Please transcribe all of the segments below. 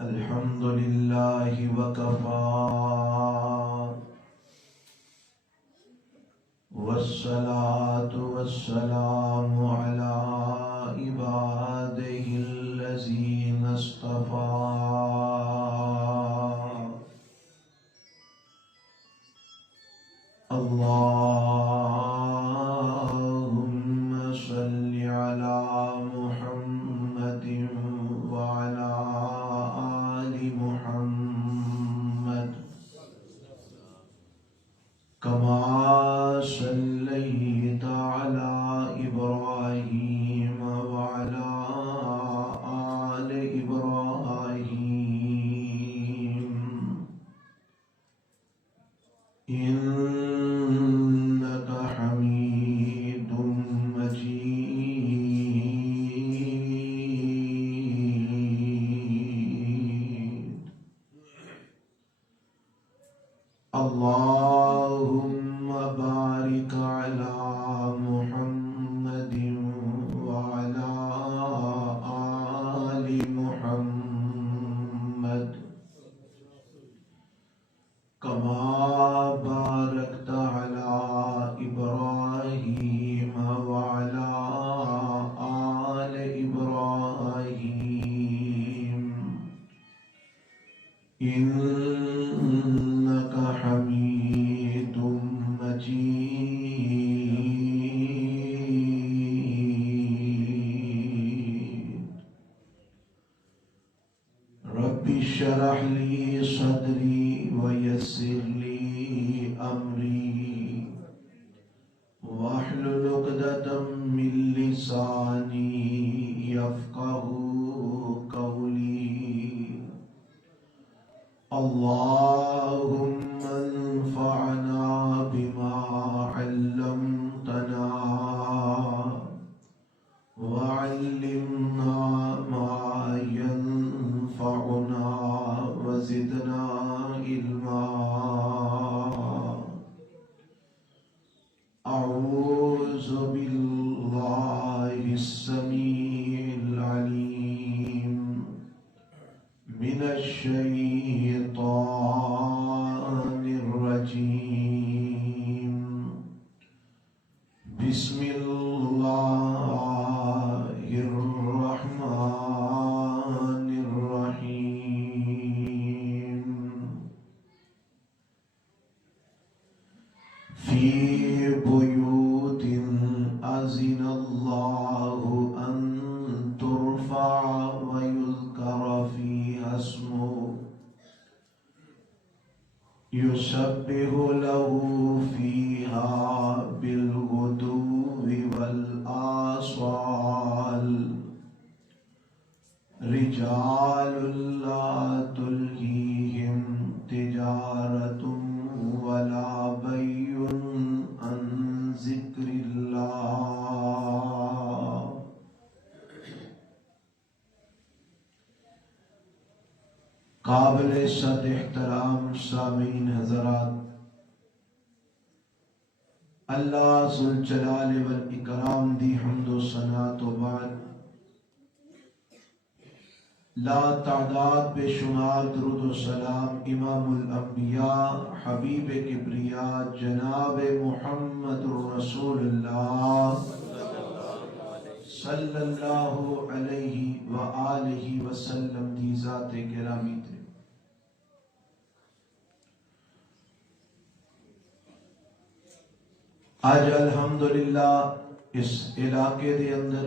الحمد لله وكفى والصلاة والسلام على عباده الذين اصطفى اللهم صل على محمد وعلى آل محمد كما صليت على إبراهيم وعلى آل إبراهيم إنك حميد مجيد. اللهم بارك على محمد وعلى آل محمد كما باركت على إبراهيم وعلى آل إبراهيم إنك حميد مجيد. رب اشرح لي صدري ويسر لي أمري واحلل عقدة من لساني يفقه قولي. اللهم انفعنا بما علمتنا وعلمنا ما ينفعنا وزدنا علما. أعوذ بالله السميع العليم من الشيطان الرجيم. بسم الله الرحمن الرحيم. في بيوت أذن الله أن ترفع ويذكر فيها اسمه يسبح له فيها بالغدو والآصال رجال لا تلهيهم تجارة ولا بيع عن ذكر الله. قابل عزت احترام سامعین حضرات، اللہ ذوالجلال والاکرام دی حمد و ثنا تو بعد لا تعداد بے شمار درود و سلام امام الانبیاء حبیب کبریا جناب محمد رسول اللہ صلی اللہ علیہ وآلہ وسلم دی ذات گرامی تے. آج الحمدللہ اس علاقے دے اندر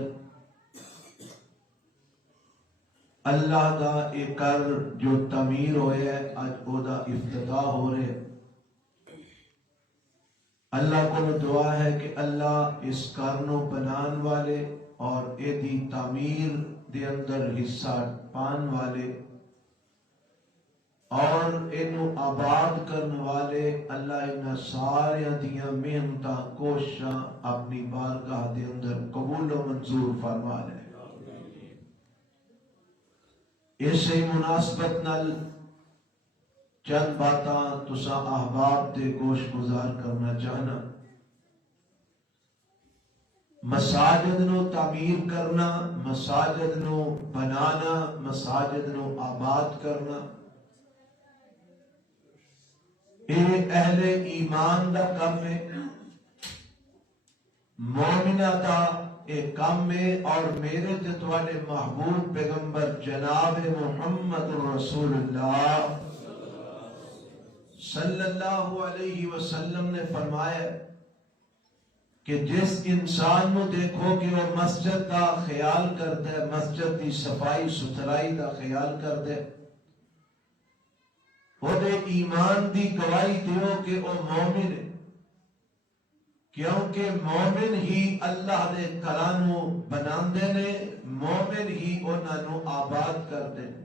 اللہ دا ایک گھر جو تعمیر ہوئے ہے آج او دا افتتاح ہو رہے. اللہ کو دعا ہے کہ اللہ اس گھر نو بنان والے اور اے دی تعمیر دے اندر حصہ پان والے اور انو آباد کرنے والے اللہ ان سارے دیاں محنتاں کوششاں اپنی بارگاہ دے اندر قبول و منظور فرما لے. اسے مناسبت نال چند باتاں تساں احباب دے گوش گزار کرنا چاہنا. مساجد نو تعمیر کرنا، مساجد نو بنانا، مساجد نو آباد کرنا، یہ اہل ایمان دا کم ہے، مومنہ دا ایک کم ہے، اور میرے تے تواڈے محبوب پیغمبر جناب محمد رسول اللہ صلی اللہ علیہ وسلم نے فرمایا کہ جس انسان نو دیکھو کہ وہ مسجد دا خیال کرتا ہے، مسجد دی صفائی ستھرائی دا خیال کرتا ہے، وہ دے ایمان دی گواہی دیو کہ وہ مومن ہے، کیونکہ مومن ہی اللہ دے کرانو بناندے نے، مومن ہی انہاں نو آباد کردے نے۔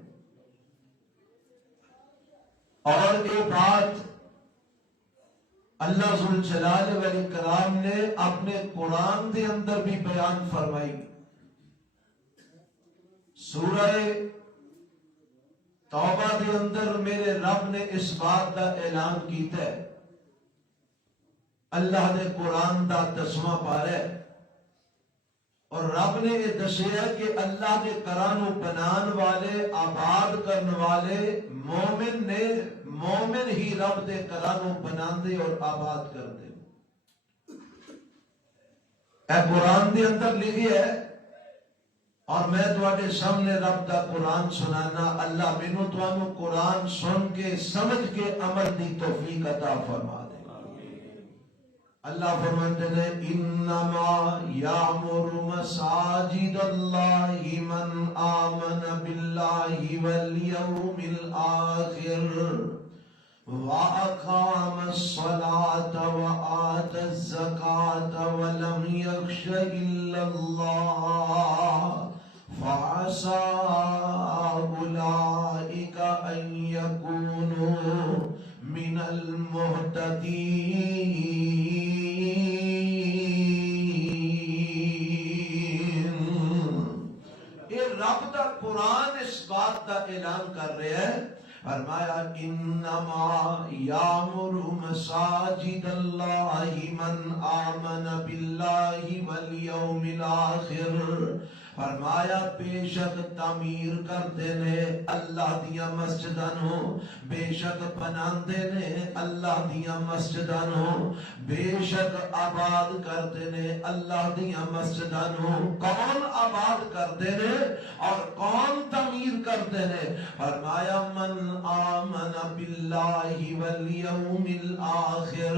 اور یہ بات اللہ ذوالجلال والاکرام نے اپنے قرآن دے اندر بھی بیان فرمائی۔ سورہ توبہ دے اندر میرے رب نے اس بات کا اعلان کیتا ہے، اللہ دے قرآن دا 10واں پارہ ہے، اور رب نے یہ دسیا کہ اللہ کے کرانو بنان والے، آباد کرن والے مومن نے، مومن ہی رب دے کرانو بناندے اور آباد کردے۔ اے قرآن دے اندر لکھی ہے، اور میں تواڈے سامنے رب دا قرآن سنانا، اللہ مینوں تانوں قرآن سن کے سمجھ کے عمل دی توفیق عطا فرما دے۔ اللہ فرماتے ہیں انما یامر مساجد اللہ من آمن باللہ والیوم الآخر وَأَقَامَ الصَّلَاةَ وَآتَى الزَّكَاةَ وَلَمْ يَخْشَ إِلَّا اللَّهَ فَعَسَىٰ أُولَٰئِكَ أَن يَكُونُوا مِنَ الْمُهْتَدِينَ۔ یہ رب دا قرآن اس بات کا اعلان کر رہے ہیں، فرمایا انما یامر مساجد اللہ من آمن باللہ والیوم الآخر، فرمایا بے شک تعمیر کرتے نے اللہ دیاں مسجداں نو، بے شک بناندے نے اللہ دیاں مسجداں نو، بے شک آباد کرتے نے اللہ دیاں مسجداں نو۔ کون آباد کرتے نے اور کون تعمیر کرتے نے؟ فرمایا من آمن باللہ والیوم الآخر،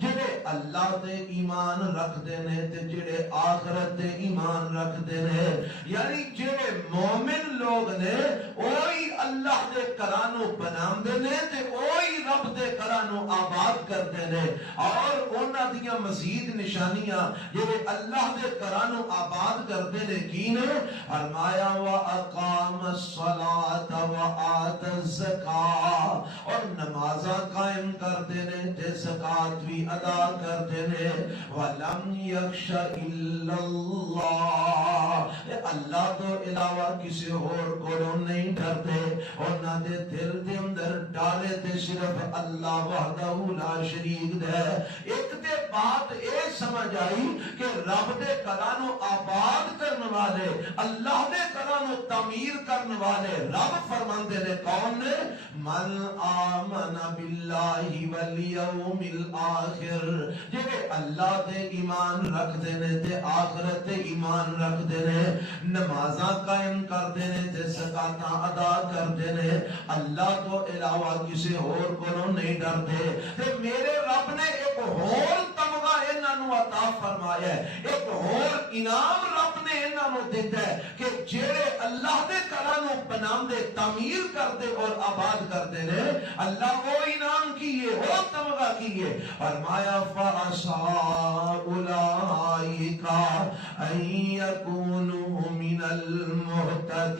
جڑے اللہ تے ایمان رکھ دے نے تے جڑے آخرت تے ایمان رکھ دے نے، یعنی جڑے مومن لوگ نے اوہی اللہ دے کرانو بناندے نے تے اوہی رب دے کرانو آباد کردے نے۔ اور انہاں دیاں مزید نشانیاں جڑے اللہ دے کرانو آباد کردے نے کی نے؟ فرمایا وَأَقَامَ الصَّلَاةَ وَآتَى الزَّكَاةَ، اور نمازاں قائم کردے نے تے زکات بھی ادا کردے نے۔ وَلَمْ يَخْشَ إِلَّا اللَّهَ، اللہ تو علاوہ کسی اور کو نہیں ڈرتے، اور نہ دے دل دے اندر ڈالے تے صرف اللہ وحدہ لا شریک دے۔ ایک تے بات اے سمجھ آئی کہ رب دے کرانو آباد کرن والے، اللہ دے کرانو تعمیر کرن والے رب فرماندے نے کون نے؟ من آمن باللہ والیوم الآخر، جڑے اللہ تے ایمان رکھ دے نے تے آخرت تے ایمان رکھ دے نے، نمازاں قائم کردے نے تے زکاتاں ادا کردے نے، اللہ تو علاوہ کسی اور کو نہیں ڈرتے۔ تے میرے رب نے ایک اور تمغہ انہاں نو عطا فرمایا ہے، ایک اور انعام رب نے انہاں نو دیتا ہے کہ جڑے اللہ دے کرانو بناندے، تعمیر کردے اور آباد کردے نے، اللہ وہ انعام کیے، وہ تمغہ کیے۔ فرمایا فَعَسَىٰ أُولَٰئِكَ أَن يَكُونُوا مِنَ الْمُهْتَدِينَ۔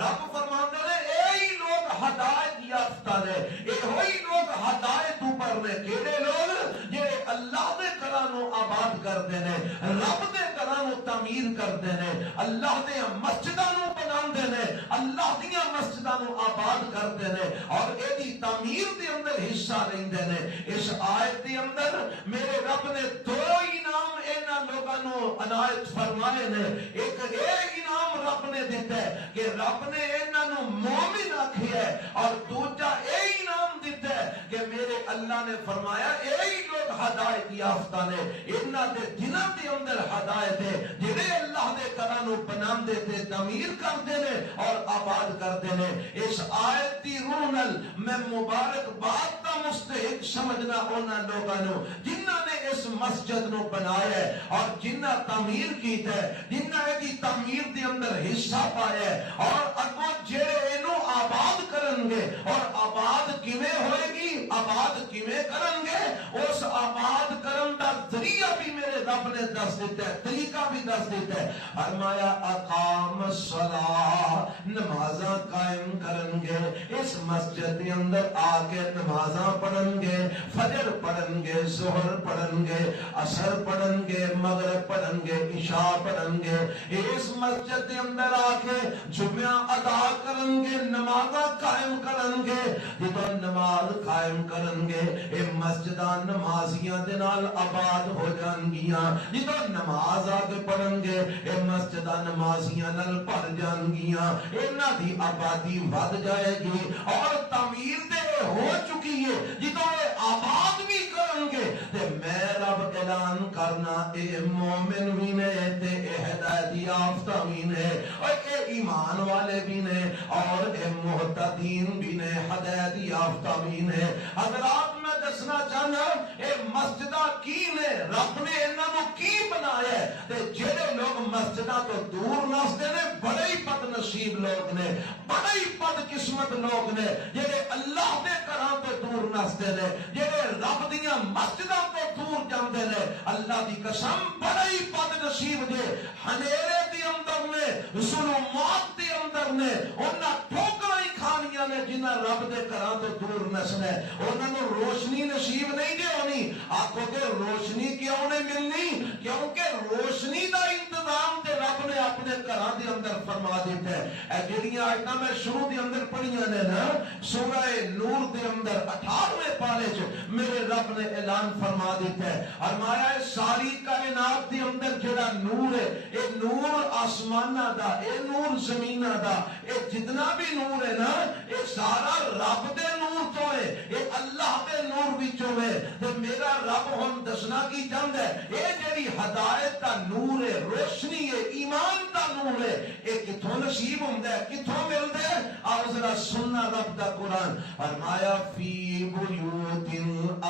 رب فرماتے ہیں اے لوگ ہدایت یافتہ نے، اے ہوئی لوگ ہدایت اوپر نے۔ کیڑے لوگ؟ جڑے اللہ دے کرانو آباد کردے نے، رب دے کرانو تعمیر تعمیر کرتے ہیں, اللہ دے مسجداں نو بناندے نے, اللہ دیاں مسجداں نو آباد کرتے ہیں اور ایدی تعمیر دے اندر حصہ لیندے نے. اس آیت دے اندر میرے رب نے دو انعام انہاں لوگاں نو عنایت فرمائے نے. ایک یہ انعام رب نے دیتا ہے کہ رب نے انہاں نو مومن آکھیا ہے, اور دوجا یہ انعام دیتا ہے کہ میرے اللہ نے فرمایا یہی لوگ ہدایت یافتہ نے, انہاں دے دلاں دے اندر ہدایت ہے, جڑے اللہ دے گھراں نو بناندے تے تعمیر کردے نے اور آباد کردے نے. اس آیت دی روح نال میں مبارکباد دا مستحق سمجھنا انہاں لوگاں نو جنہاں نے اس مسجد نو بنایا ہے اور جنہاں تعمیر کیتا ہے, جنہاں دی تعمیر دے اندر حصہ پایا ہے, اور اگوں جڑے اینو آباد کرن گے. اور آباد کیویں ہوئے گی, آباد کیویں کرن گے, اس آباد کرن دا ذریعہ بھی میرے رب نے دس دیتا ہے, طریقہ بھی دس دیتا ہے. فرمایا اقام الصلاۃ, نمازاں قائم کرن گے, اس مسجد کے اندر آ کے نمازاں پڑھن گے, فجر پڑھن گے, ظہر پڑھن گے, عصر پڑھن گے, مغرب پڑھن گے, عشاء پڑھن گے. اس مسجد کے اندر آ کے جمعہ ادا کرن گے, نمازاں قائم کرن گے. جدوں نماز قائم کرن گے اے مسجداں نمازیاں دے نال آباد ہو جان گیاں. جدوں نماز آ کے پڑھن گے اے مسجداں نمازیاں نال بھر جان گیاں. انہاں دی آبادی ود جائے گی اور تعمیر تے ہو چکی ہے. جدوں اے آباد بھی کرن گے تے میں رب اعلان کرنا اے مومن بھی نے تے اے ہدایت یافتہ بھی نے, اور اے ایمان والے بھی نے, اور اے محتدین بھی نے, ہدایت یافتہ بھی نے. حضرات میں دسنا چاہنا اے مسجدہ کی نے, رب نے انہاں نو کی بنایا ہے. تے جڑے لوگ مسجدہ تو دور نسدے نے بڑے ہی بد نصیب لوگ نے, بڑے ہی بد قسمت لوگ نے, جڑے اللہ دے گھراں تو دور نسدے نے, جڑے رب دیاں مسجداں تو دور جاندے نے. اللہ دی قسم بڑے ہی بد نصیب جے, ہنیرے دی اندر نے, ظلمات دی اندر نے, انہاں ٹھوکراں ہی کھانیاں نے جنہاں رب دے گھراں تو دور نسنا ہے. انہاں نو روشنی نصیب نہیں جے ہونی. آکھو کہ روشنی کیوں نہیں ملنی, کیونکہ روشنی دا انتظام تے رب نے اپنے گھراں دے اندر فرما دیتا ہے. اے جڑیاں آیتاں میں شروع دے اندر پڑھیاں نے نا, سورہ نور دے اندر 18ویں پارے چ میرے رب نے اعلان فرما دیتا ہے, فرمایا ہے ساری کائنات دے اندر جڑا نور ہے, اے نور آسماناں دا, اے نور زمیناں دا, اے جتنا بھی نور ہے نا, اے سارا رب دے نور تو ہے, اے اللہ دے نور وچوں ہے. تے میرا رب ہن دسنا کی چاہندا ہے, اے جڑی ہدایت دا نور ہے, روشنی ہے, ایمان دا نور ہے, اے کتھوں نصیب ہوندا ہے, کتھوں ملدا ہے؟ آؤ ذرا سننا رب دا قرآن. فرمایا فی بیوت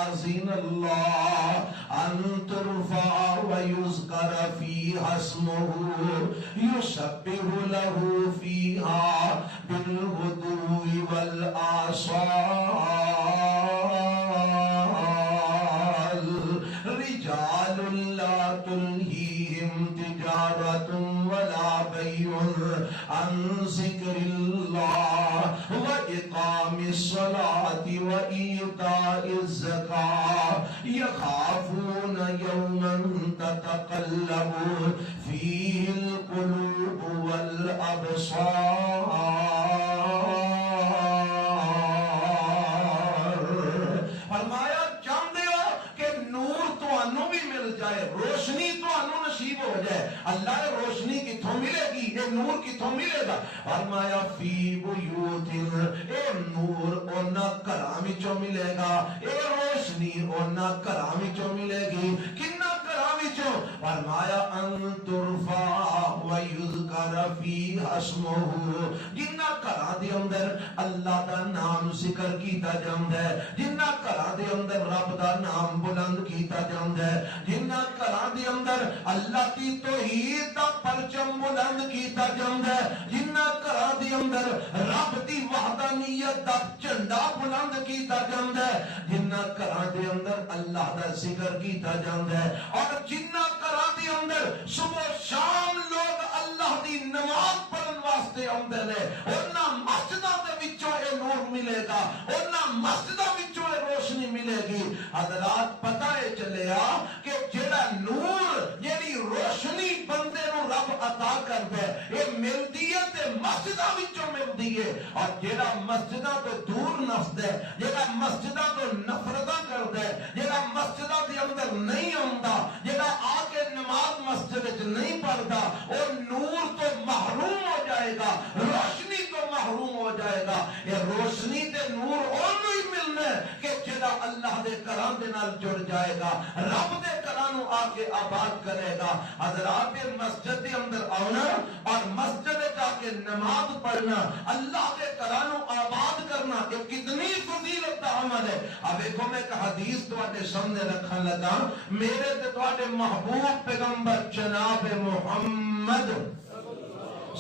اذن اللہ ان ترفع ویذکر فیہا اسمہ یسبح لہ فیہا بالغدو والآصال رجال لا تلہیہم تجارت ولا بیع عن ذکر اللہ وإقام الصلاة وإيتاء الزکاة یخافون یوما تتقلب فیہ القلوب والابصار. فرمایا چاہتے ہو کہ نور تانوں بھی مل جائے, روشنی تانوں نصیب ہو جائے. اللہ نے روشنی کتھوں ملے گی, اے نور کتھوں ملے گا؟ فرمایا فی بیوت, اے نور انہاں گھراں وچوں ملے گا, اے روشنی انہاں گھراں وچوں ملے گی. کناں گھراں وچوں؟ فرمایا ان ترفع ویذکر فیہا اسمہ, جنہاں گھراں دے اندر اللہ دا نام ذکر کیتا جاندا ہے, جنہاں گھراں دے اندر رب دا نام بلند کیتا جاندا ہے, جنہاں گھراں دے اندر اللہ دی توحید دا پرچم بلند کیتا جاندا ہے, جنہاں گھراں دے اندر رب دی وحدانیت دا جھنڈا بلند کیتا جاندا ہے, جنہاں گھراں دے اندر اللہ دا ذکر کیتا جاندا ہے, اور جنہاں گھراں دے اندر صبح شام لوگ اللہ دی نماز پڑھن واسطے آندے نے, انہاں مسجداں دے وچوں اے نور ملے گا, انہاں مسجداں وچوں اے روشنی ملے گی. حضرات پتہ ہے چلیا کہ جڑا نور, جڑی روشنی بندے نو مسجداں وچوں ملدی ہے، اور جیڑا مسجداں تو دور نسدا ہے، جیڑا مسجداں تو نفرتاں کردا ہے، جیڑا مسجداں دے اندر نہیں آندا، جیڑا آ کے نماز مسجد وچ نہیں پڑھدا، او نور تو محروم ہو جائے گا، روشنی تو محروم ہو جائے گا۔ یہ روشنی تے نور اونوں ہی ملنا ہے کہ جیڑا اللہ دے گھراں دے نال جڑ جائے گا، رب دے گھراں نو آ کے آباد کرے گا۔ حضرات مسجد دے اندر آنا اور مسجد وچ آ کے نماز پڑھنا، اللہ دے گھراں نو آباد کرنا، یہ کتنی فضیلت دا عمل ہے۔ اب دیکھو میں ایک حدیث تواڈے سامنے رکھن لگا، میرے تے تواڈے محبوب پیغمبر جناب محمد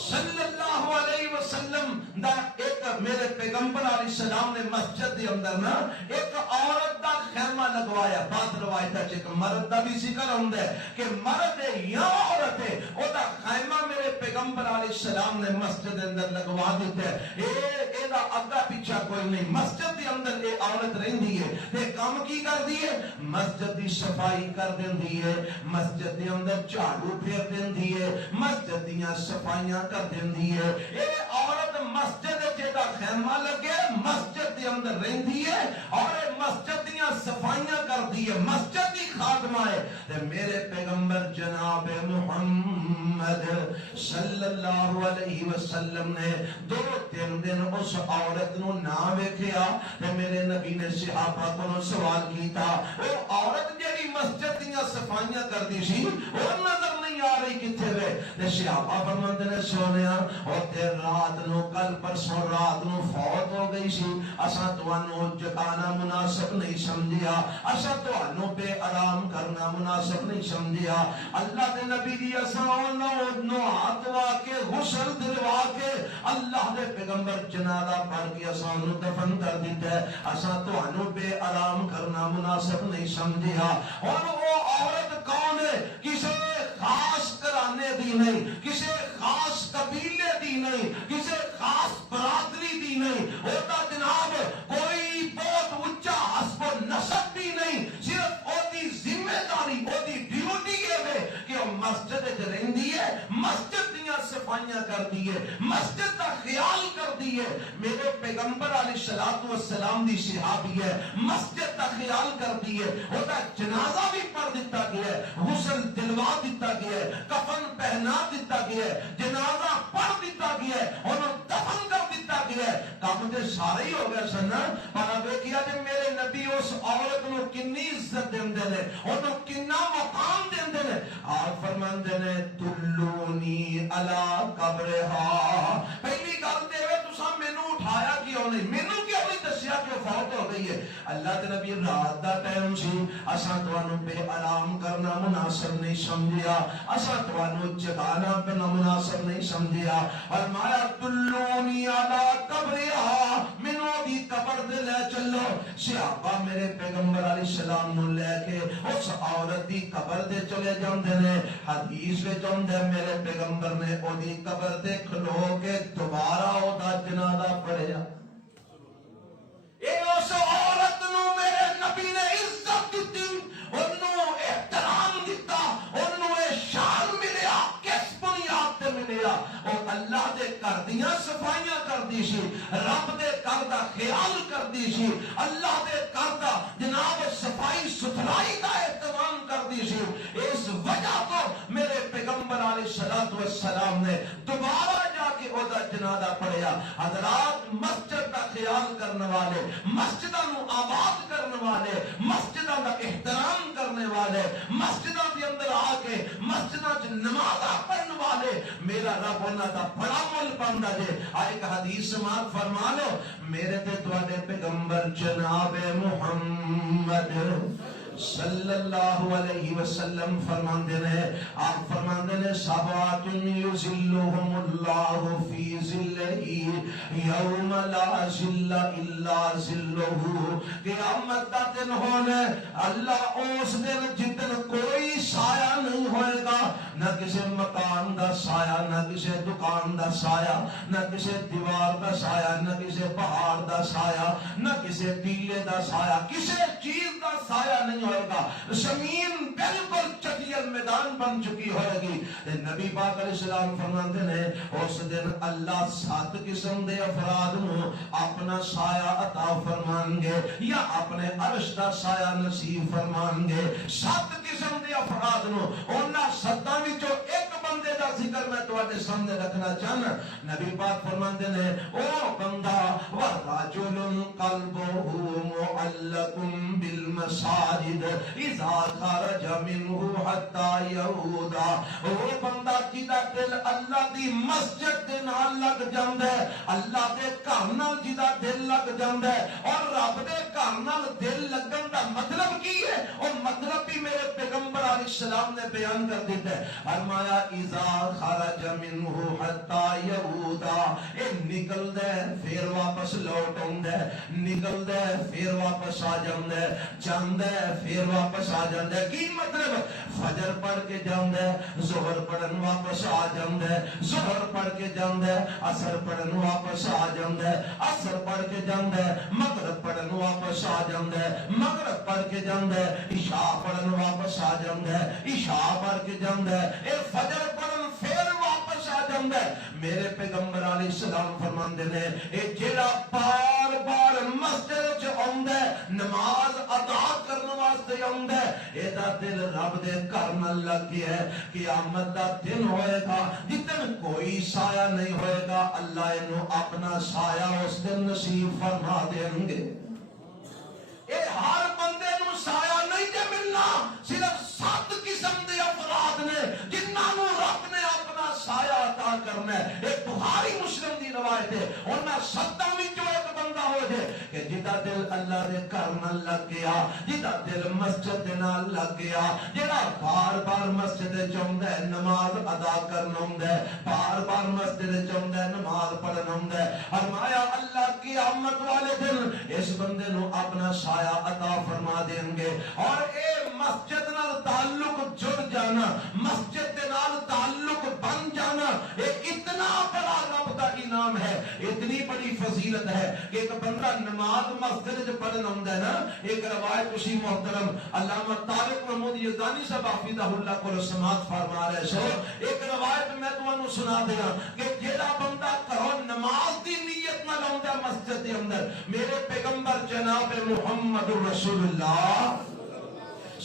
صلی اللہ علیہ وسلم دا ایک میرے پیغمبر علیہ السلام نے مسجد دے اندر نا ایک عورت دا خیمہ لگوایا۔ بعض روایتاں وچ ایک مرد دا بھی ذکر ہوندا ہے کہ مرد ہے یا عورت ہے، او دا خیمہ میرے پیغمبر علیہ السلام نے مسجد دے اندر لگوا دیتا ہے۔ اے دا اگا پیچھا کوئی نہیں، مسجد دے اندر اے عورت رہندی ہے تے کام کی کردی ہے؟ مسجد دی صفائی کر دیندی ہے، مسجد دے اندر جھاڑو پھیر دیندی ہے، مسجد دیاں صفائیاں کر دیندی ہے۔ اے عورت مسجد جیڑا خیمہ لگے مسجد دے اندر رہندی ہے اور مسجد دیاں صفائیاں کردی ہے، مسجد دی خادمہ ہے۔ تے میرے پیغمبر جناب محمد صلی اللہ علیہ وسلم نے 2-3 دن اس عورت نو نہ ویکھیا تے میرے نبی نے صحابہ کو سوال کیتا، او عورت جیڑی مسجد دیاں صفائیاں کردی سی او نظر نہیں آ رہی کتھے وے؟ تے صحابہ فرماندے نے سونیا او تے رات نو کل پرسوں رات نو فوت ہو گئی سی، اساں تانوں جگانا مناسب نہیں سمجھیا، اساں تانوں بے آرام کرنا مناسب نہیں سمجھیا۔ اللہ دے نبی دی اساں نو ہاتھ وا کے غسل دلوا کے اللہ دے پیغمبر جنازہ پڑھ کے اساں نو دفن کر دیتا ہے، اساں تانوں بے آرام کرنا مناسب نہیں سمجھیا۔ اور وہ عورت کون ہے؟ کسی خاص گھرانے دی نہیں، کسی خاص قبیلے دی نہیں، کسی خاص برادری دی نہیں، ہوتا جناب کوئی بہت اونچا حسب و نسب بھی نہیں، صرف او دی ذمہ داری او دی ڈیوٹی ہے کہ وہ مسجد وچ رہندی ہے، مسجد دیاں صفائیاں کردی ہے، مسجد دا خیال کردی ہے۔ میرے پیغمبر علیہ الصلوۃ والسلام دی صحابی ہے، مسجد دا خیال کردی ہے، ہوتا جنازہ بھی پڑھ دیتا گیا ہے، غسل دلوا دیتا گیا ہے، کفن پہنا دیتا گیا ہے، جنازہ پڑھ دیتا گیا ہے، انہوں دفن کر دیتا گیا ہے۔ کام تے سارے ہی ہو گئے سن، پر اب کیا جے میرے نبی اس عورت نو کنی عزت دیندے نے، انہوں کنا مقام دیندے نے۔ آپ فرماندے نے دلونی علی قبرہا، پہلی گل تے وے تساں مینوں اٹھایا کیوں نہیں، مینوں کیوں نہیں دسیا کہ فوت ہو گئی ہے؟ اللہ دے نبی رات دا ٹائم سی، اساں تانوں بے آرام کرنا مناسب نہیں سمجھیا، اساں تانوں جگانا پنا مناسب نہیں سمجھیا۔ فرمایا دلونی علی قبرہا، مینوں دی قبر تے لے چلو۔ صحابہ میرے پیغمبر علیہ السلام نو لے کے اس عورت دی قبر تے چلے جاندے نے۔ حدیث وچ آندا ہے میرے پیغمبر نے او دی قبر تے کھلو کے دوبارہ او دا جنازہ پڑھیا۔ اے اس عورت نو میرے نبی نے عزت دتی، انہوں احترام دیتا، انہوں شان ملیا، کس بنیاد تے ملیا؟ اور اللہ دے گھر دیاں صفائیاں کردی سی، رب دے گھر دا خیال کردی سی، اللہ دے گھر دا جناب صفائی ستھرائی دا اہتمام کردی سی۔ اس وجہ تو میرے پیغمبر علیہ الصلوۃ والسلام نے دوبارہ جا کے او دا جنازہ پڑھیا۔ حضرات مسجد دا خیال کرنے والے، مسجداں نو آباد کرنے والے، مسجداں دا احترام کرنے والے، مسجداں دے اندر آ کے مسجداں چ نمازاں پڑھنے والے، میرا رب انہاں دا بڑا مول پاندا جے۔ ایک حدیث سماعت فرما لو، میرے تے تواڈے پیغمبر جناب محمد صلی اللہ علیہ وسلم فرماندے نے، آپ فرماندے نے سبعۃ یظلھم اللہ فی ظلہ یوم لا ظل الا ظلہ، قیامت دا دن ہونا اللہ اس دن جتن کوئی سایہ نہیں ہوئے گا، نہ کسی مکان دا سایہ، نہ کسی دکان دا سایہ، نہ کسی دیوار دا سایہ، نہ کسی پہاڑ دا سایہ، نہ کسی ٹیلے دا سایہ، کسی چیز دا سایہ نہیں ہوئے گا. زمین بالکل چٹیل میدان بن چکی ہوئے گی. نبی پاک علیہ السلام فرماتے ہیں اس دن اللہ 7 قسم دے افراد نو اپنا سایہ عطا فرمان گے یا اپنے عرش دا سایہ نصیب فرمان گے. 7 قسم دے افراد نو انہاں 7 وچوں ایک بندے دا ذکر میں تواڈے سامنے رکھنا چاہنا. نبی پاک فرماندے نے او بندہ وَرَجُلٌ قَلْبُهُ مُعَلَّقٌ بِالْمَسَاجِدِ اِذَا خَرَجَ مِنْهُ حَتَّى يَعُودَ. او بندہ جیدا دل اللہ دی مسجد دے نال لگ جاندا ہے، اللہ دے گھر نال جیدا دل لگ جاندا ہے. اور رب دے گھر نال دل لگن دا مطلب کی ہے؟ اور مطلب بھی میرے پیغمبر علیہ السلام نے بیان کر دیتا ہے. فرمایا اذا خرج منه حتى يعود، اے نکلدا ہے پھر واپس لوٹ آندا ہے، نکلدا ہے پھر واپس آ جاندا ہے، جاندا ہے پھر واپس آ جاندا ہے. کی مطلب؟ فجر پڑھ کے جاندا ہے، ظہر پڑھن واپس آ جاندا ہے، ظہر پڑھ کے جاندا ہے، عصر پڑھن واپس آ جاندا ہے، عصر پڑھ کے جاندا ہے، مغرب پڑھن واپس آ جاندا ہے، مغرب پڑھ کے جاندا ہے، عشاء پڑھن واپس آ جاندا ہے، عشاء پڑھ کے جاندا ہے، اے فجر پڑھن پھر واپس آ جاندا ہے. میرے پیغمبر علیہ السلام فرماندے نے اے جڑا بار بار مسجد وچ آندا ہے، نماز ادا کرن واسطے آندا ہے، اے دا دل رب دے گھر نال لگ گیا ہے. قیامت دا دن ہوئے گا جدن کوئی سایہ نہیں ہوئے گا، اللہ انہوں اپنا سایہ اس دن نصیب فرما دیں گے. اے ہر بندے نو سایہ نہیں دے ملنا، صرف 7 قسم دے افراد نے جنہاں نو رب نے اپنا سایہ عطا کرنا ہے. ایک بخاری مسلم دی روایت ہے، انہاں 7 وچوں ایک بندہ ہو جائے کہ جدا دل اللہ دے گھر نال لگ گیا، جدا دل مسجد دے نال لگ گیا، جڑا بار بار مسجد وچ آندا ہے، نماز ادا کرنا ہوندا ہے، بار بار مسجد وچ آندا ہے، نماز پڑھنا ہوندا ہے. فرمایا اللہ قیامت والے دن اس بندے نو اپنا سایہ عطا فرما دیں گے. اور اے مسجد نال تعلق جڑ جانا، مسجد دے نال تعلق بن جانا، اے اتنا بڑا رب دا انعام ہے، اتنی بڑی فضیلت ہے کہ ایک بندہ نماز مسجد وچ پڑھن ہوندا ہے نا. ایک روایت اسی محترم علامہ طارق محمود یزدانی صاحب حفظہ اللہ کو سماعت فرما رہے سو. ایک روایت میں تانوں سنا دیاں کہ جیڑا بندہ گھروں نماز دی نیت نال آندا ہے مسجد دے اندر، میرے پیغمبر جناب محمد رسول اللہ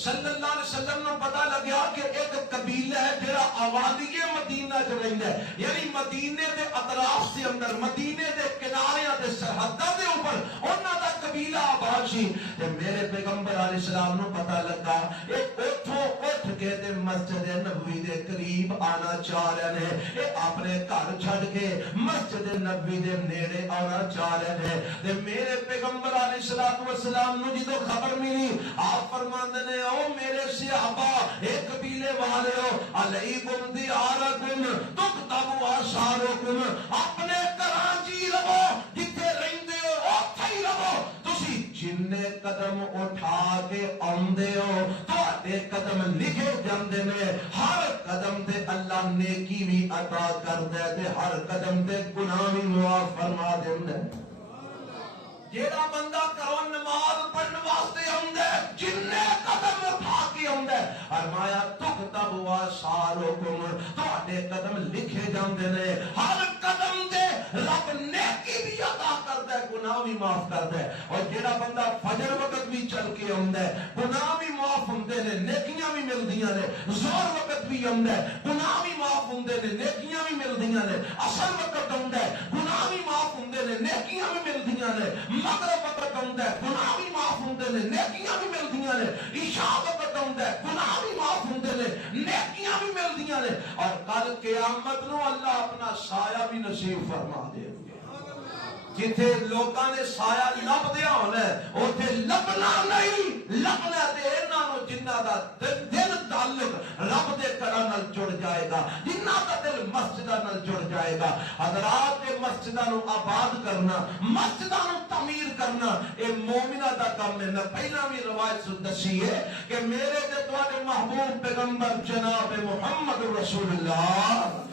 صلی اللہ علیہ وسلم نے پتا لگیا کہ ایک قبیلہ ہے جڑا آبادی مدینہ چ رہندا ہے، یعنی مدینے دے اطراف دے اندر، مدینے دے کناریاں دے سرحداں دے اوپر انہاں دا قبیلہ آباد سی. تے میرے پیغمبر علیہ السلام نو پتا لگا ایک اوتھوں اٹھ کے تے مسجد نبوی دے قریب آنا چاہ رہے ہیں، اے اپنے گھر چھڈ کے مسجد نبوی دے نیڑے آنا چاہ رہے ہیں. تے میرے پیغمبر علیہ السلام نو جدوں خبر ملی، آپ فرماندے نے او میرے صحابہ، اے قبیلے والے ہو، علیکم دیارکم تکتب آثارکم، اپنے گھراں جی رہو، جتھے رہندے ہو اوتھے ہی رہو. تسی جنے قدم اٹھا کے آندے ہو تواڈے قدم لکھے جاندے نے، ہر قدم تے اللہ نیکی بھی عطا کردا ہے تے ہر قدم تے گناہ بھی معاف فرما دیندا ہے. جیڑا بندہ گھروں نماز پڑھن واسطے آندا ہے، جنے قدم اٹھا کے آندا ہے، فرمایا تکتب آثارکم، تواڈے قدم لکھے جاندے نے، ہر قدم تے رب نیکی بھی عطا کردا ہے، گناہ بھی معاف کردا ہے. اور جیڑا بندہ فجر وقت بھی چل کے آندا ہے، گناہ بھی معاف ہوندے نے، نیکیاں بھی ملدیاں نے. ظہر وقت بھی آندا ہے، گناہ بھی معاف ہوندے نے، نیکیاں بھی ملدیاں نے. عصر وقت آندا ہے، گناہ بھی معاف ہوندے نے، نیکیاں بھی ملدیاں نے. مغرب وقت آندا ہے، گناہ بھی معاف ہوندے نے، نیکیاں بھی ملدیاں نے. عشاء وقت آندا ہے، گناہ بھی معاف ہوندے نے، نیکیاں بھی ملدیاں نے. اور کل قیامت نو اللہ اپنا سایہ بھی نصیب فرما دے گا. جتھے لوکاں نے سایہ لب دیا ہونا ہے، اوتھے لبنا نہیں، لبنا تے انہاں نو جنہاں دا دل تعلق رب دے گھراں نال نال جڑ جائے گا، جنہ کا دل مسجداں نال جڑ جائے گا۔ حضرات کے مسجداں نو آباد کرنا، مسجداں نو تعمیر کرنا اے مومنہ دا کام ہے۔ میں پہلا بھی روایت دسی ہے کہ میرے تے تواڈے محبوب پیغمبر جناب محمد رسول اللہ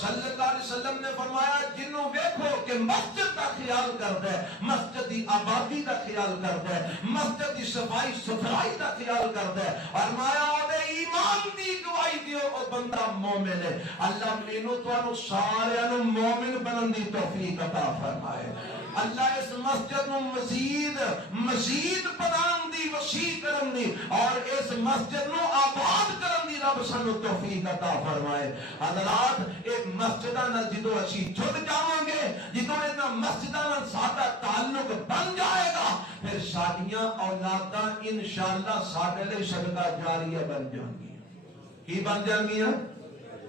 صلی اللہ علیہ وسلم نے فرمایا جنوں ویکھو کہ مسجد کا خیال کردا ہے، مسجد دی آبادی کا خیال کردا ہے، مسجد دی صفائی ستھرائی کا خیال کردا ہے، فرمایا او دے ایمان دی گواہی دیو او بندہ مومن ہے۔ اللہ مینوں تانوں سارے نوں مومن بنن دی توفیق عطا فرمائے۔ اللہ اس مسجد نو مزید بنان دی، وسیع کرن دی اور اس مسجد نو آباد کرن دی رب سانو توفیق عطا فرمائے۔ حضرات ایک مسجداں نال جدوں اسی جڑ جاواں گے، جدوں انہاں مسجداں نال ساڈا تعلق بن جائے گا، پھر ساڈیاں اولاداں انشاءاللہ ساڈے لئی صدقہ جاریہ بن جان گیاں۔ کی بن جان گیاں؟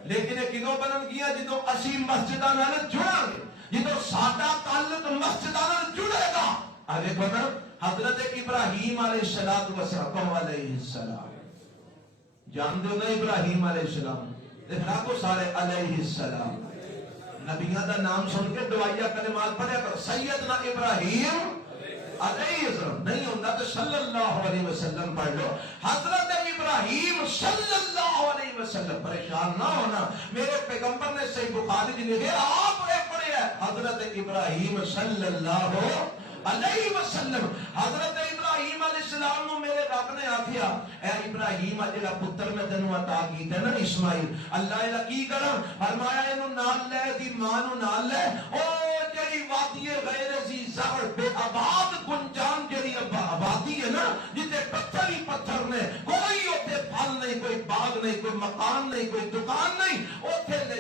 لیکن یہ کدوں بنن گیاں؟ جدوں اسی مسجداں نال جڑاں گے، جدوں ساڈا تعلق مسجداں نال جڑے گا۔ آگے بڑھنا، حضرت ابراہیم علیہ السلام جان دے نا، ابراہیم علیہ السلام دیکھنا کو سارے علیہ السلام نبیوں دا نام سن کے دعائیہ کلمات پڑھیا کر، سیدنا ابراہیم علیہ السلام نہیں ہوتا تو صلی اللہ علیہ وسلم پڑھ لو۔ حضرت ابراہیم صلی اللہ علیہ وسلم، پریشان نہ ہونا، میرے پیغمبر نے صحیح بخاری جی لکھے آپ نے پڑھے ہے حضرت ابراہیم صلی اللہ علیہ وسلم۔ حضرت ابراہیم علیہ السلام نو میرے رب نے آکھیا اے ابراہیم جڑا پتر میں تینوں عطا کیتا نا اسماعیل، اللہ اے کی کراں؟ فرمایا اینو نال لے، دی ماں نو نال لے، او جڑی وادی غیر ذی زرع بے آباد گنجان جڑی آبادی ہے نا، جتے پتھر ہی پتھر نے، کوئی اوتھے پھل نہیں، کوئی باغ نہیں، کوئی مکان نہیں، کوئی دکان نہیں، اوتھے لے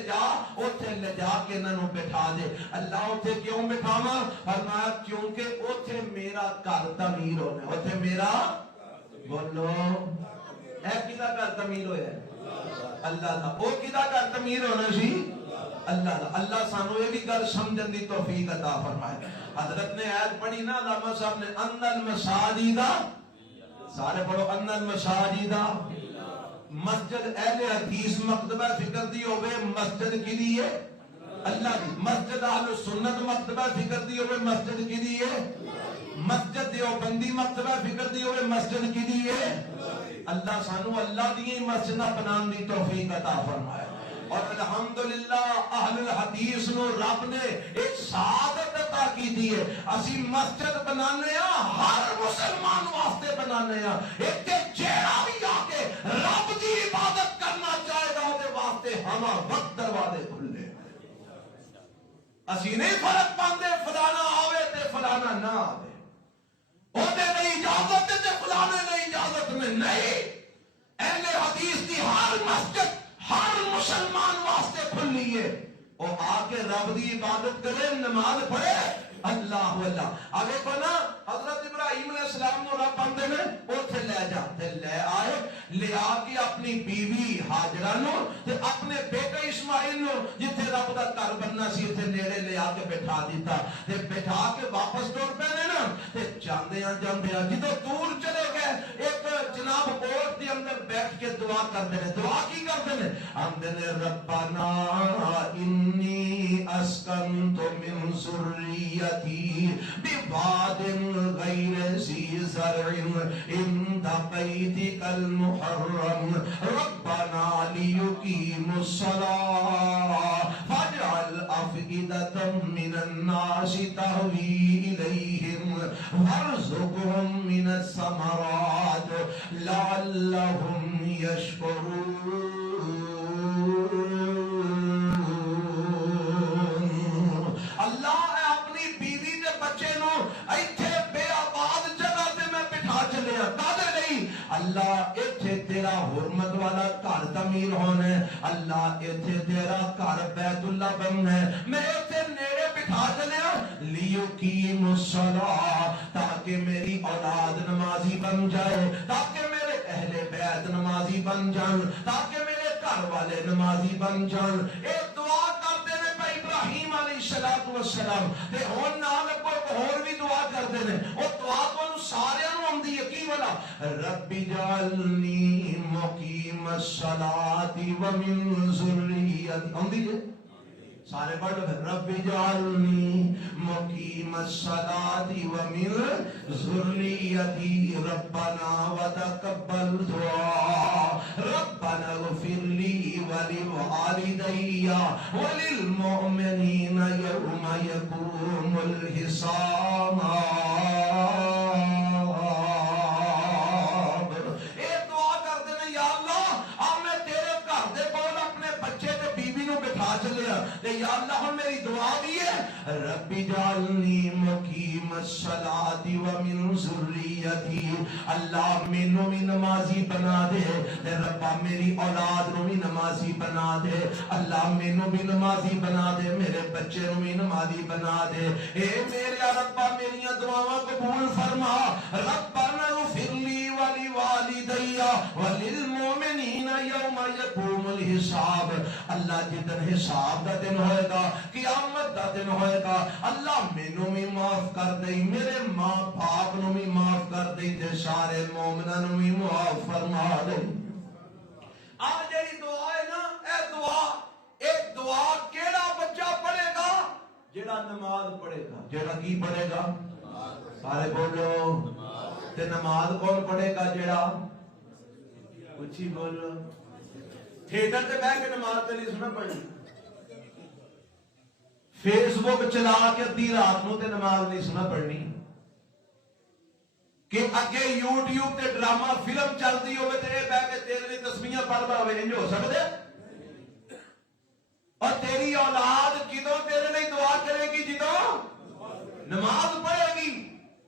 جا کے انہاں نو بٹھا دے۔ اللہ اوتھے کیوں بٹھاواں؟ فرمایا کیونکہ اوتھے میرا گھر تعمیر ہونا ہے، اوتھے میرا بولو اے کدا گھر تعمیر ہویا ہے؟ اللہ دا۔ او کدا گھر تعمیر ہونا سی؟ اللہ دا۔ اللہ سانو یہ بھی گل سمجھن دی توفیق عطا فرمائے۔ حضرت نے آیت پڑھی نا، علامہ صاحب نے ان المساجد، سارے پڑھو ان المساجد، مسجد اہل حدیث مکتبہ فکر دی ہوئے، مسجد کی لیے اللہ دی، مسجد اہل سنت مکتبہ فکر دی ہوئے، مسجد کی لیے، مسجد دیوبندی مکتبہ فکر دی ہوئے، مسجد کی لیے اللہ سانو اللہ دی مسجد بنان دی توفیق عطا فرمائے۔ اور الحمدللہ اہل الحدیث نو رب نے ایک سعادت عطا کی دی ہے، اسی مسجد بنانے ہاں، ہر مسلمان واسطے بنانے ہاں، ایک تے جیڑا بھی آ کے رب دی عبادت کرنا چاہے گا دے واسطے ہما وقت دروازے کھلے۔ اسی نہیں فرق پاندے فلانا آوے تے فلانا نہ آوے، ہوتے نہیں اجازت تے فلانے نہیں اجازت میں نہیں۔ اہل حدیث دی ہر مسجد ہر مسلمان واسطے کھلی ہے، وہ آ کے رب دی عبادت کرے، نماز پڑھے، اللہ اللہ۔ آگے پڑھنا، حضرت ابراہیم علیہ السلام نو رب بندے نے اوتھے لے جاتے، لے آئے، لے آ کے اپنی بیوی ہاجرہ نو تے اپنے بیٹے اسماعیل نو جتھے رب دا گھر بننا سی تے نیڑے لے آ کے بٹھا دیتا، تے بٹھا کے واپس ٹر پے نا، تے جاندیاں جدوں دور چلے گئے، ایک جناب اوٹ دے اندر بیٹھ کے دعا کرتے ہیں۔ دعا کی کرتے ہیں؟ آندے نے ربنا انی اسکنت من ذریتی بواد غیر ذی زرع عند بیتک المحرم ربنا لیقیموا الصلاۃ فاجعل افئدة من الناس تهوی الیہم وارزقهم من الثمرات لعلهم یشکرون۔ اللہ ہے اپنی بیوی دے بچے نو ایتھے بے آباد جگہ تے میں بٹھا چلیا، کادے نہیں؟ اللہ ایتھے تیرا حرمت والا گھر تعمیر ہونا ہے، اللہ ایتھے تیرا گھر بیت اللہ بننا ہے، میں ایتھے نیڑے بٹھا چلیا لیقیموا الصلاۃ، تاکہ میری اولاد نمازی بن جائے، تاکہ میرے اہل بیت نمازی بن جان، تاکہ میرے گھر والے نمازی بن جان۔ ایک دعا کرتے ہیں ابراہیم علیہ الصلوۃ والسلام تے ہن نال کوئی اور بھی دعا کردے نے او دعا تو سارے نوں آندی ہے کی والا رب اجعلنی مقیم الصلاۃ ومن ذریتی آندی ہے سارے پڑھ لو رب اجعلنی مقیم الصلاۃ ومن ذریتی ربنا وتقبل دعاء ربنا اغفر لی ولوالدی وللمؤمنین یوم یقوم الحساب یا اللہ میری دعا بھی ہے رب اجعلنی مقیم الصلاۃ ومن ذریتی اللہ مینوں بھی نمازی بنا دے تے ربا میری اولاد نوں بھی نمازی بنا دے اللہ مینوں بھی نمازی بنا دے میرے بچے نوں بھی نمازی بنا دے اے میرے ربا میریاں دعاواں قبول فرما ربنا اغفر لی ولوالدی وللمؤمنین یوم یقوم الحساب اللہ جدن حساب دا دن ہوئے گا قیامت دا دن ہوئے گا اللہ مینوں بھی معاف کر دے میرے ماں باپ نوں بھی معاف کر دے تے سارے مومناں نوں بھی معاف فرما دے آ جڑی دعا ہے نا اے دعا کیڑا بچہ پڑھے گا جڑا نماز پڑھے گا جڑا کی پڑھے گا سارے بولو تے نماز کون پڑھے گا جڑا کچھ ہی بولو تھیٹر تے بیٹھ کے نماز تے نہیں سنا پڑھنی فیس بک چلا کے ادھی رات نو تے نماز نہیں سنا پڑھنی کہ اگے یوٹیوب تے ڈرامہ فلم چلتی ہوئے تے بیٹھ کے تیرے لیے تسبیحاں پڑھدا ہوئے انج ہو سکدے اور تیری اولاد کدوں تیرے لیے دعا کرے گی جدوں نماز پڑھے گی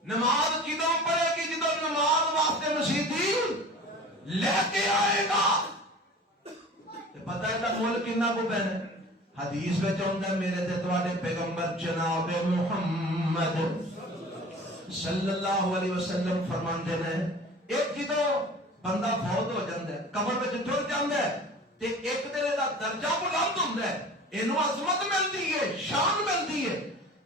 نماز کدوں پڑھے گی جدوں نماز واسطے مسیحی لے کے آئے گا پتہ ہے کہ مول کنا کو پہنے حدیث میں چاہتا ہے میرے تے تواڈے پیغمبر جناب محمد صلی اللہ علیہ وسلم فرماندے نے ایک جدوں بندہ فوت ہو جاندا ہے قبر وچ ٹر جاندا ہے تے ایک دے دا درجہ بلند ہوندا ہے اینو عظمت ملدی ہے شان ملدی ہے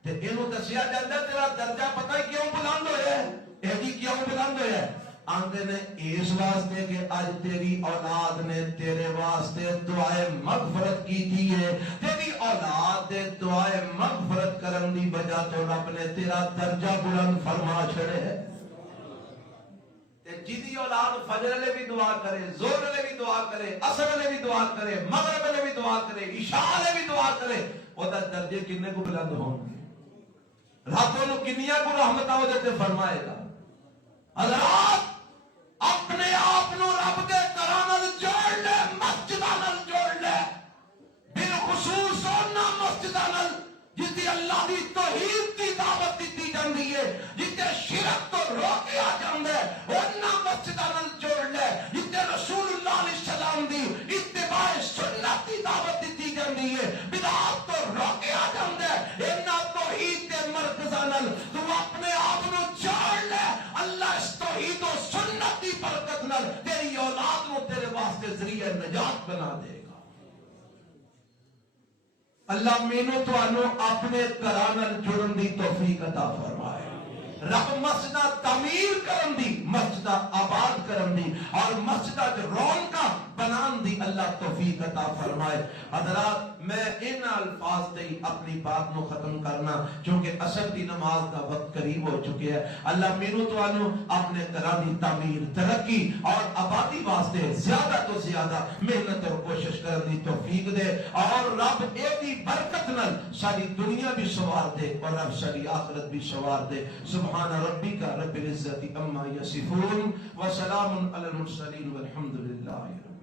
تے اینو دسیا جاندا ہے تیرا درجہ پتہ ہے کیوں بلند ہویا ہے ایدی کیوں بلند ہویا ہے آندے نے اس واسطے کہ آج تیری اولاد نے تیرے واسطے دعائے مغفرت کی تھی ہے تیری اولاد دے دعائے مغفرت کرن دی وجہ تو رب نے تیرا درجہ بلند فرما چھڑے ہے جیدی اولاد فجر لے بھی دعا کرے زہر لے بھی دعا کرے عصر لے بھی دعا کرے مغرب لے بھی دعا کرے عشاء لے بھی دعا کرے او دا درجے کنے کو بلند ہوں راتوں نو کنیاں کو رحمتاں ہو جاتے فرمائے گا حضرات اپنے آپ نو رب دے گھراں نال جوڑ لے مسجداں نال جوڑ لے بالخصوص انہاں مسجداں نال جتھے اللہ دی توحید دی دعوت دتی جاندی ہے جتھے شرک تو روکیا جاندا ہے انہاں مسجداں نال جوڑ لے جتھے رسول اللہ علیہ السلام دی اتباع سنت دی دعوت دتی جاندی ہے بدعت تو روکیا جاندا ہے انہاں توحید دے مرکزاں نال تو اپنے آپ نو جوڑ لے اللہ اس توحید و سنت دی برکت نال تیری اولاد نو تیرے واسطے ذریعہ نجات بنا دے گا اللہ مینوں تانوں اپنے گھراں نال جڑن دی توفیق عطا فرمائے رب مسجد تعمیر کرن دی مسجد آباد کرن دی اور مسجد رونقاں بنان دی اللہ توفیق عطا فرمائے حضرات میں ان الفاظ تے اپنی بات نو ختم کرنا چونکہ عصر دی نماز دا وقت قریب ہو چکے ہے اللہ مینوں تانوں اپنے گھراں دی تعمیر ترقی اور آبادی واسطے زیادہ تو زیادہ محنت اور کوشش کرن دی توفیق دے اور رب ایدی برکت نال ساری دنیا بھی سوار دے اور رب ساری آخرت بھی سوار دے سبحان ربک رب العزت عما یصفون وسلام علی المرسلین والحمد للہ